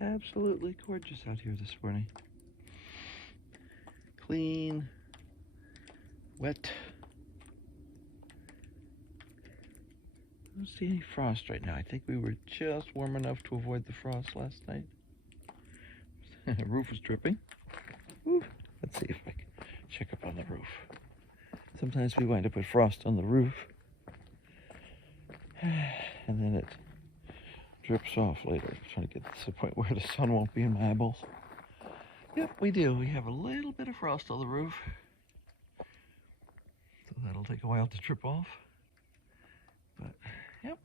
Absolutely gorgeous out here this morning. Clean, wet. I don't see any frost right now. I think we were just warm enough to avoid the frost last night. The roof is dripping. Ooh, let's see if I can check up on the roof. Sometimes we wind up with frost on the roof, and then it drips off later. I'm trying to get to the point where the sun won't be in my eyeballs. Yep, we do. We have a little bit of frost on the roof, so that'll take a while to drip off. But, yep.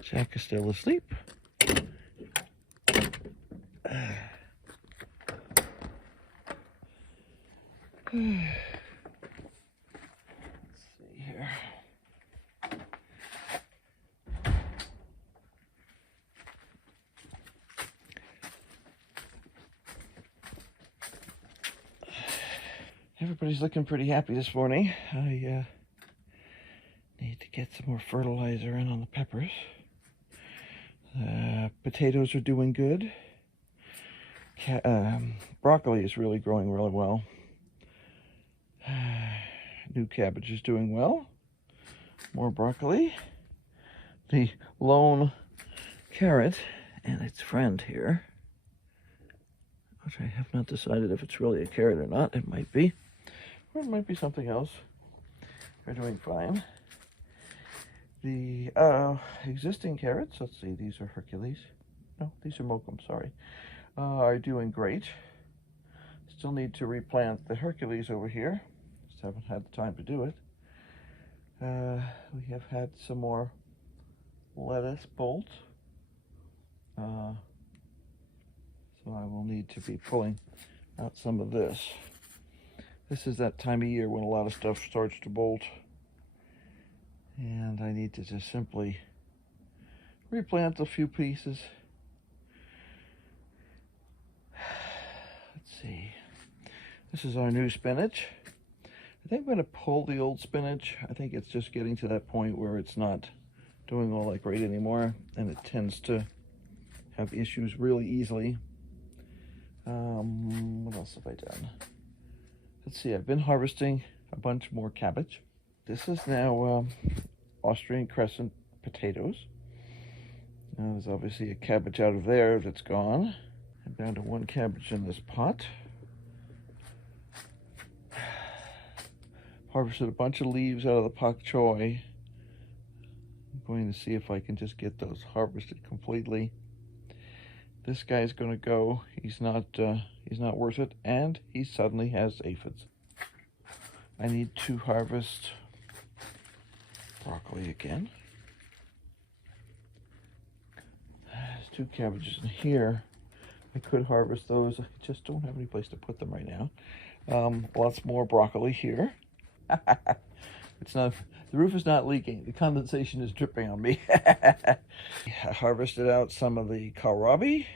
Jack is still asleep. Let's see here. Everybody's looking pretty happy this morning. I need to get some more fertilizer in on the peppers. Potatoes are doing good. Broccoli is really growing really well. New cabbage is doing well. More broccoli. The lone carrot and its friend here, which I have not decided if it's really a carrot or not. It might be. Or it might be something else. They're doing fine. The existing carrots, let's see, these are Hercules. No, these are Mokum, sorry. Are doing great. Still need to replant the Hercules over here. Just haven't had the time to do it. We have had some more lettuce bolt. So I will need to be pulling out some of this. This is that time of year when a lot of stuff starts to bolt. And I need to just simply replant a few pieces. Let's see. This is our new spinach. I think I'm going to pull the old spinach. I think it's just getting to that point where it's not doing all that great anymore, and it tends to have issues really easily. What else have I done? Let's see, I've been harvesting a bunch more cabbage. This is now Austrian crescent potatoes. Now there's obviously a cabbage out of there that's gone. I'm down to one cabbage in this pot. Harvested a bunch of leaves out of the pak choi. I'm going to see if I can just get those harvested completely. This guy's going to go. He's not worth it, and he suddenly has aphids. I need to harvest broccoli again. There's two cabbages in here. I could harvest those. I just don't have any place to put them right now. Lots more broccoli here. It's not. The roof is not leaking. The condensation is dripping on me. I harvested out some of the kohlrabi.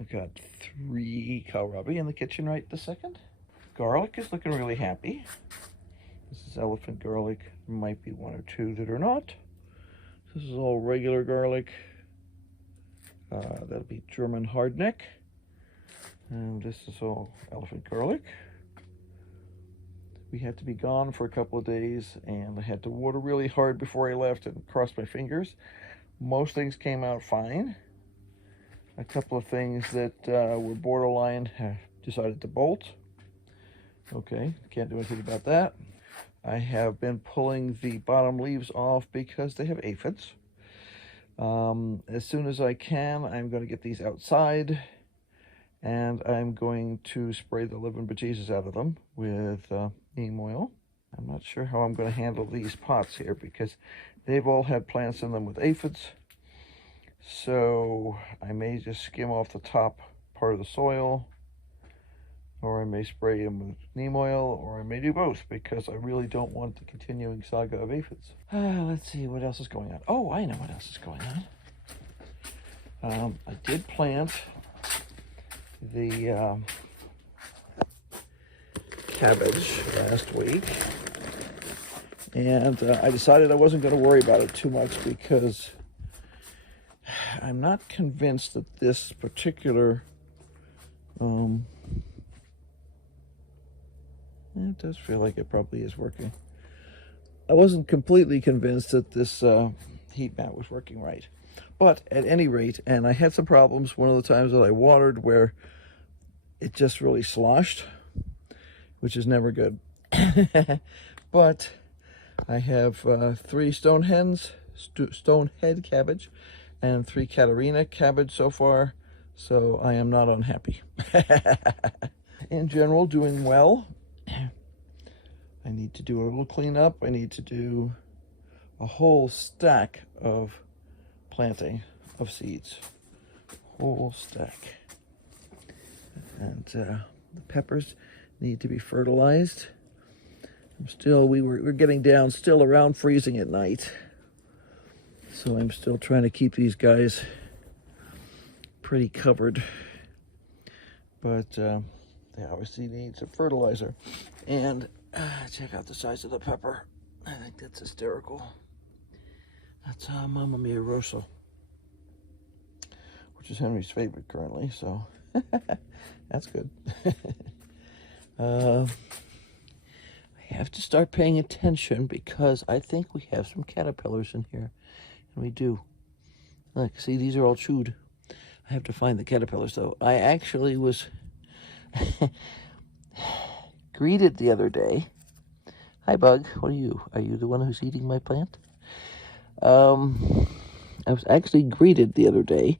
I've got 3 kohlrabi in the kitchen right this second. Garlic is looking really happy. This is elephant garlic. There might be 1 or 2 that are not. This is all regular garlic. That'll be German hardneck. And this is all elephant garlic. We had to be gone for a couple of days, and I had to water really hard before I left and cross my fingers. Most things came out fine. A couple of things that were borderline decided to bolt. Okay, can't do anything about that. I have been pulling the bottom leaves off because they have aphids. As soon as I can, I'm going to get these outside, and I'm going to spray the living bejesus out of them with neem oil. I'm not sure how I'm going to handle these pots here because they've all had plants in them with aphids. So I may just skim off the top part of the soil, or I may spray them with neem oil, or I may do both because I really don't want the continuing saga of aphids. Let's see what else is going on. Oh, I know what else is going on. I did plant the cabbage last week. And I decided I wasn't going to worry about it too much because I'm not convinced that this particular, it does feel like it probably is working. I wasn't completely convinced that this heat mat was working right. But at any rate, and I had some problems one of the times that I watered where it just really sloshed, which is never good. But I have 3 stonehead cabbage and 3 Catarina cabbage so far, so I am not unhappy. In general, doing well. I need to do a little cleanup. I need to do a whole stack of planting of seeds. Whole stack. And the peppers need to be fertilized. We're getting down still around freezing at night. So I'm still trying to keep these guys pretty covered. But they obviously need some fertilizer. And check out the size of the pepper. I think that's hysterical. That's Mamma Mia Rosso, which is Henry's favorite currently, so that's good. I have to start paying attention because I think we have some caterpillars in here. And we do. Look, see, these are all chewed. I have to find the caterpillars, though. I actually was greeted the other day. Hi, bug. What are you? Are you the one who's eating my plant? I was actually greeted the other day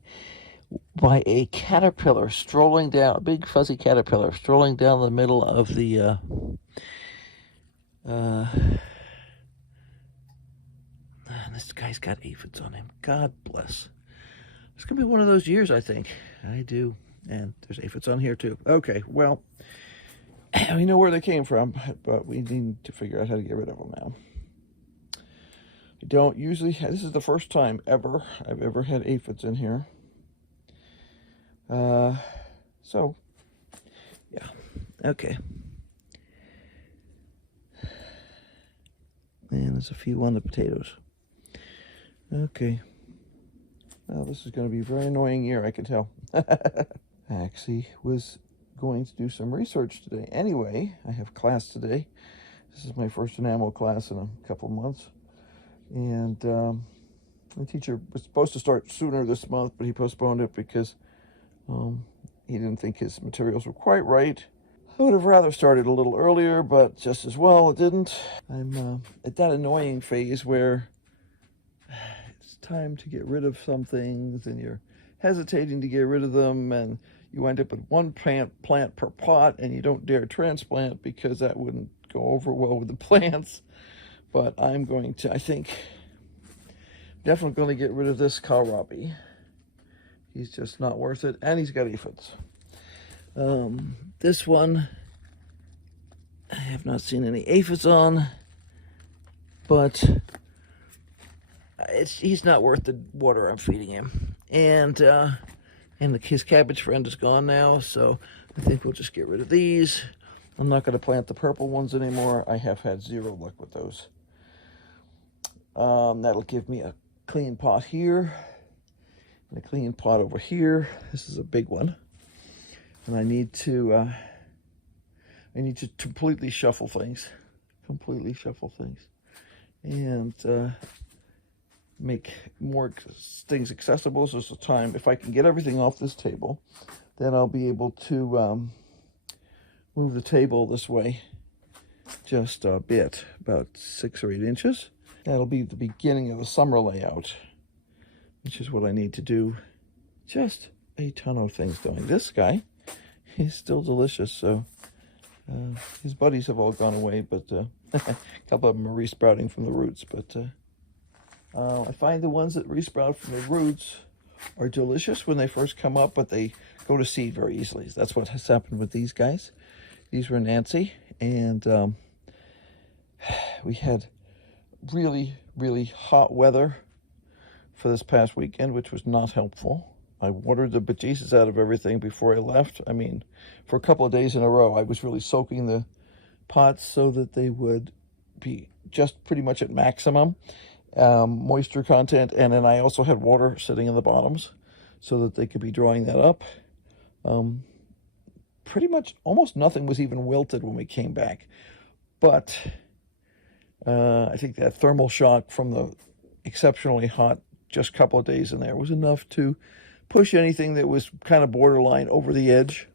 by a caterpillar strolling down, a big fuzzy caterpillar strolling down the middle of the this guy's got aphids on him. God bless. It's gonna be one of those years, I think. I do. And there's aphids on here too. Okay, well, we know where they came from, but we need to figure out how to get rid of them now. I don't usually, this is the first time ever I've ever had aphids in here. So, yeah, okay. And there's a few on the potatoes. Okay. Well, this is going to be a very annoying year, I can tell. I actually was going to do some research today. Anyway, I have class today. This is my first enamel class in a couple months. And the teacher was supposed to start sooner this month, but he postponed it because he didn't think his materials were quite right. I would have rather started a little earlier, but just as well, it didn't. I'm at that annoying phase where it's time to get rid of some things, and you're hesitating to get rid of them, and you end up with one plant per pot, and you don't dare transplant because that wouldn't go over well with the plants. But I'm going to, I think, definitely going to get rid of this kohlrabi. He's just not worth it, and he's got aphids. This one, I have not seen any aphids on, but he's not worth the water I'm feeding him. And his cabbage friend is gone now, so I think we'll just get rid of these. I'm not going to plant the purple ones anymore. I have had zero luck with those. That'll give me a clean pot here and a clean pot over here. This is a big one, and I need to completely shuffle things, and make more things accessible. So it's a time, if I can get everything off this table, then I'll be able to move the table this way just a bit, about 6 or 8 inches. That'll be the beginning of the summer layout, which is what I need to do. Just a ton of things going. This guy is still delicious, so his buddies have all gone away, but a couple of them are resprouting from the roots. But I find the ones that resprout from the roots are delicious when they first come up, but they go to seed very easily. That's what has happened with these guys. These were Nancy, and we had really, really hot weather for this past weekend, which was not helpful. I watered the bejesus out of everything before I left. I mean, for a couple of days in a row, I was really soaking the pots so that they would be just pretty much at maximum moisture content, and then I also had water sitting in the bottoms so that they could be drying that up. Pretty much almost nothing was even wilted when we came back, but I think that thermal shock from the exceptionally hot just couple of days in there was enough to push anything that was kind of borderline over the edge.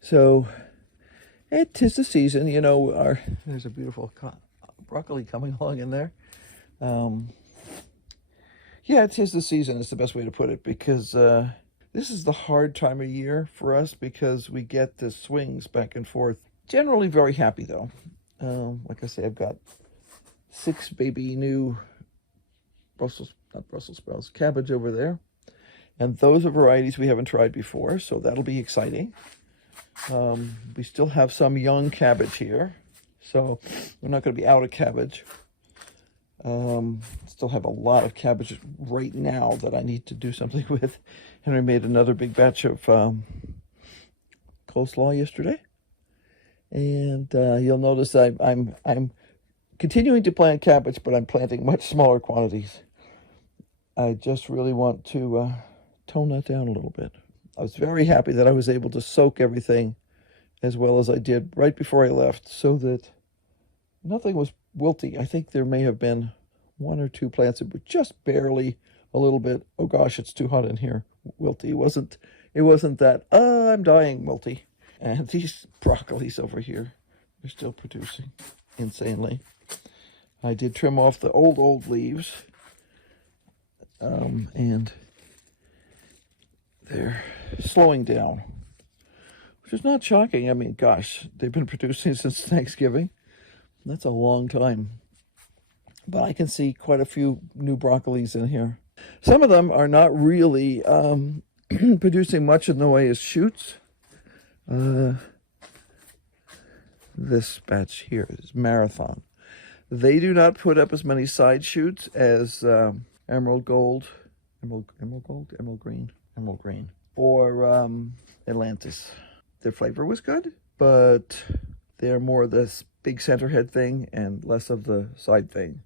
So it is the season, you know. There's a beautiful broccoli coming along in there. Yeah, it is the season is the best way to put it, because this is the hard time of year for us because we get the swings back and forth. Generally very happy though. Like I say, I've got 6 baby new Brussels sprouts, cabbage over there. And those are varieties we haven't tried before, so that'll be exciting. We still have some young cabbage here, so we're not going to be out of cabbage. Still have a lot of cabbage right now that I need to do something with. Henry made another big batch of coleslaw yesterday, and you'll notice I'm continuing to plant cabbage, but I'm planting much smaller quantities. I just really want to tone that down a little bit. I was very happy that I was able to soak everything as well as I did right before I left, so that nothing was wilty. I think there may have been 1 or 2 plants that were just barely a little bit, oh gosh, it's too hot in here, wilty. It wasn't that, I'm dying, wilty. And these broccolis over here are still producing insanely. I did trim off the old leaves, and they're slowing down, which is not shocking. I mean, gosh, they've been producing since Thanksgiving. That's a long time. But I can see quite a few new broccolis in here. Some of them are not really producing much in the way of shoots. This batch here is Marathon. They do not put up as many side shoots as Emerald Green, or Atlantis. Their flavor was good, but they're more this big center head thing and less of the side thing.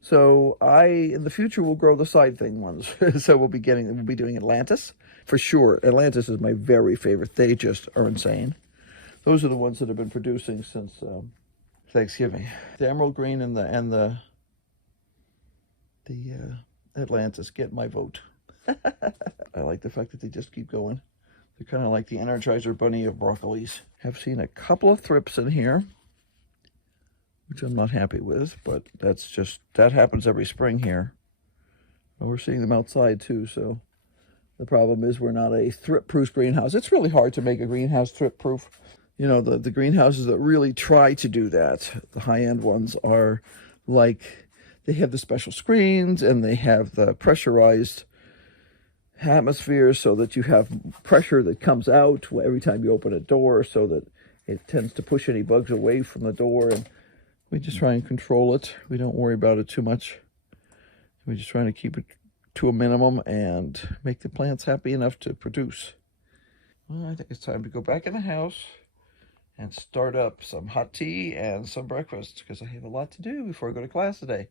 So in the future, will grow the side thing ones. So we'll be doing Atlantis for sure. Atlantis is my very favorite. They just are insane. Those are the ones that have been producing since Thanksgiving. The Emerald Green and the Atlantis get my vote. I like the fact that they just keep going. They're kind of like the Energizer Bunny of broccolis. I've seen a couple of thrips in here, which I'm not happy with, but that happens every spring here. And we're seeing them outside too, so the problem is we're not a thrip-proof greenhouse. It's really hard to make a greenhouse thrip-proof. You know, the greenhouses that really try to do that, the high-end ones, are like, they have the special screens and they have the pressurized atmosphere so that you have pressure that comes out every time you open a door, so that it tends to push any bugs away from the door. And we just try and control it. We don't worry about it too much. We're just trying to keep it to a minimum and make the plants happy enough to produce. Well, I think it's time to go back in the house and start up some hot tea and some breakfast, because I have a lot to do before I go to class today.